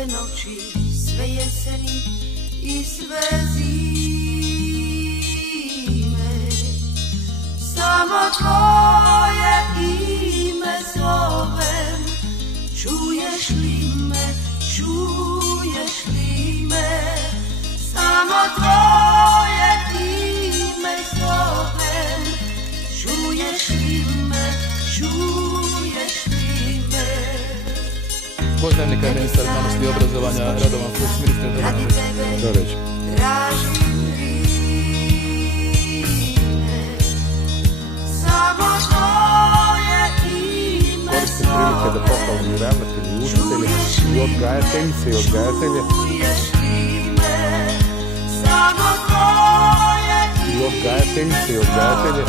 sve noći, sve jeseni i sve zime. Samo tvoje ime zovem, čuješ li me, čuješ li me? Samo tvoje ime zovem, čuješ li me, čuješ li me? Pozdravnika je ministar znanosti i obrazovanja Radovan Fuchs. Ministre, dobar dan. Dobro reći. Tražim ime, samo tvoje ime Koristim prilike da pohvalim i ravnatelji, i učitelje, i odgajateljice i odgajatelje, samo tvoje i odgajateljice i odgajatelje,